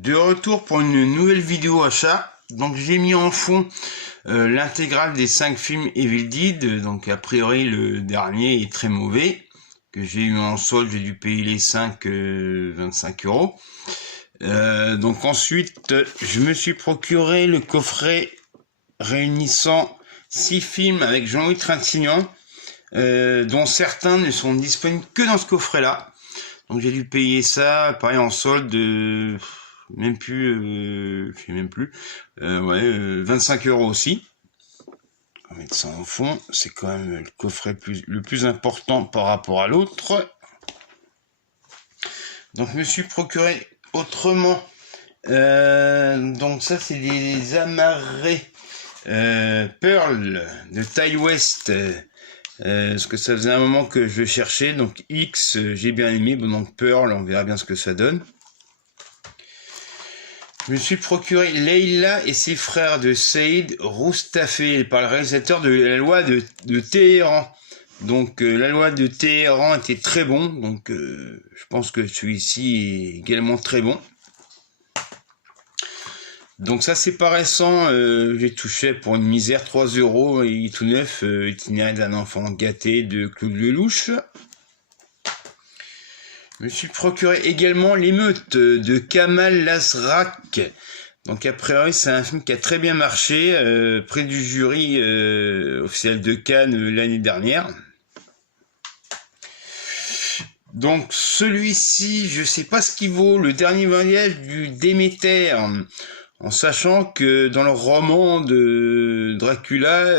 De retour pour une nouvelle vidéo achat. Donc j'ai mis en fond l'intégrale des 5 films Evil Dead. Donc a priori le dernier est très mauvais, que j'ai eu en solde, j'ai dû payer les 5 25 €. Donc ensuite je me suis procuré le coffret réunissant 6 films avec Jean-Louis Trintignant, dont certains ne sont disponibles que dans ce coffret là. Donc j'ai dû payer ça pareil en solde, même plus, je sais même plus, 25 € aussi. On va mettre ça en fond, c'est quand même le coffret le plus important par rapport à l'autre. Donc je me suis procuré autrement, donc ça c'est des amarrés Pearl de Ty West, parce que ça faisait un moment que je cherchais. Donc X, j'ai bien aimé, bon, donc Pearl, on verra bien ce que ça donne. Je me suis procuré Leila et ses frères de Saïd Roustafé par le réalisateur de La Loi de Téhéran. Donc La Loi de Téhéran était très bon, donc je pense que celui-ci est également très bon. Donc ça c'est pas récent, j'ai touché pour une misère 3 €, et tout neuf, Itinéraire d'un enfant gâté de Claude Lelouch. Je me suis procuré également L'émeute de Kamal Lasrak. Donc a priori c'est un film qui a très bien marché, près du jury officiel de Cannes l'année dernière. Donc celui-ci, je sais pas ce qu'il vaut, Le dernier voyage du Déméter, en sachant que dans le roman de Dracula,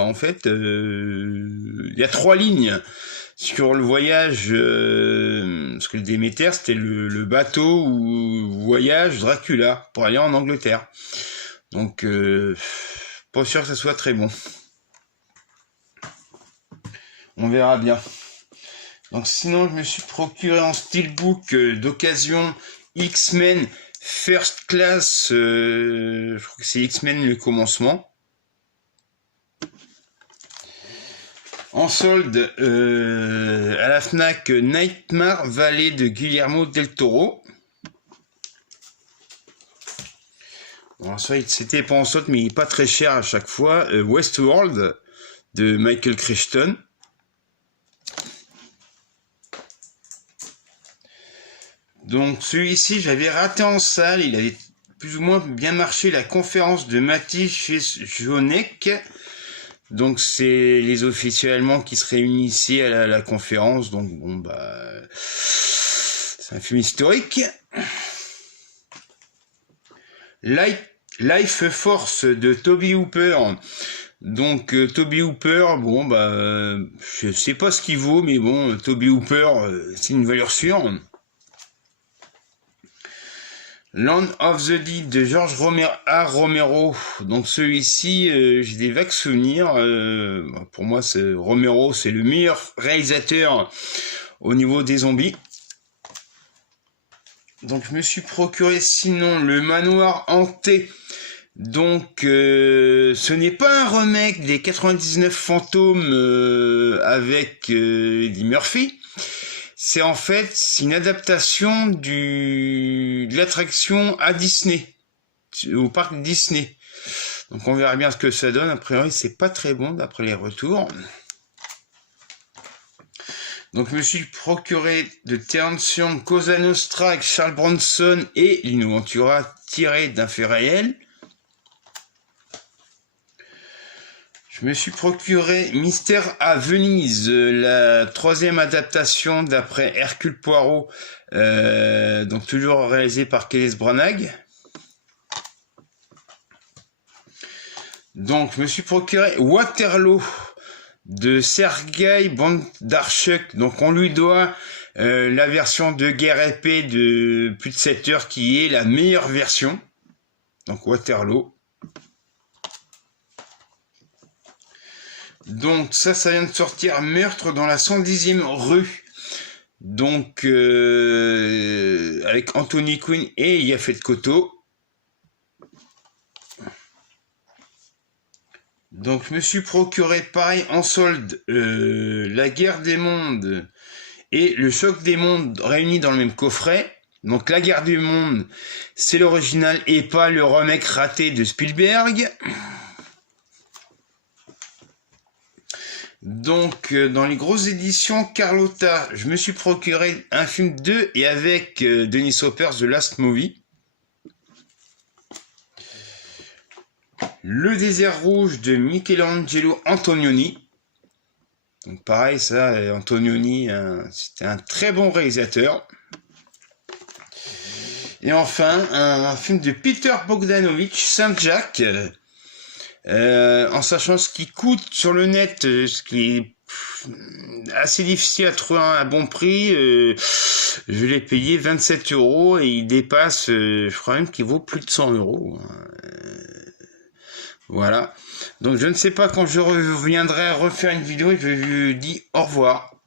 en fait, il y a 3 lignes sur le voyage, parce que le Déméter c'était le bateau où voyage Dracula pour aller en Angleterre. Donc pas sûr que ça soit très bon. On verra bien. Donc sinon je me suis procuré en steelbook d'occasion X-Men First Class, je crois que c'est X-Men le commencement. En solde à la Fnac, Nightmare Valley de Guillermo del Toro. Bon, ça c'était pas en solde mais il est pas très cher à chaque fois. Westworld de Michael Crichton. Donc celui-ci j'avais raté en salle, il avait plus ou moins bien marché, La conférence de Mathis chez Jonek. Donc c'est les officiels allemands qui se réunissaient à la conférence, donc bon bah c'est un film historique. Life Force de Tobe Hooper. Donc Tobe Hooper, bon bah je sais pas ce qu'il vaut, mais bon, Tobe Hooper c'est une valeur sûre. Land of the Dead de George Romero. Donc celui-ci, j'ai des vagues souvenirs. Pour moi, Romero, c'est le meilleur réalisateur au niveau des zombies. Donc je me suis procuré sinon Le Manoir hanté. Donc ce n'est pas un remake des 99 fantômes avec Eddie Murphy. C'est en fait une adaptation de l'attraction à Disney, au parc Disney. Donc on verra bien ce que ça donne. A priori c'est pas très bon d'après les retours. Donc je me suis procuré de Terence Young, Cosa Nostra avec Charles Bronson et Lino Ventura tiré d'un fait réel. Je me suis procuré Mystère à Venise, la 3e adaptation d'après Hercule Poirot, donc toujours réalisé par Kenneth Branagh. Donc je me suis procuré Waterloo de Sergueï Bondarchuk. Donc on lui doit la version de guerre épée de plus de 7 heures qui est la meilleure version. Donc Waterloo. Donc ça vient de sortir, Meurtre dans la 110e rue. Donc avec Anthony Quinn et Yaphet Kotto. Donc je me suis procuré pareil en solde La guerre des mondes et Le choc des mondes réunis dans le même coffret. Donc La Guerre du Monde, c'est l'original et pas le remake raté de Spielberg. Donc dans les grosses éditions Carlotta, je me suis procuré un film de et avec Dennis Hopper, The Last Movie. Le désert rouge de Michelangelo Antonioni. Donc pareil, ça, Antonioni, c'était un très bon réalisateur. Et enfin, un film de Peter Bogdanovich, Saint-Jacques, en sachant ce qui coûte sur le net, ce qui est assez difficile à trouver à un bon prix. Je l'ai payé 27 € et il dépasse, je crois même qu'il vaut plus de 100 €. Voilà. Donc je ne sais pas quand je reviendrai refaire une vidéo et je vous dis au revoir.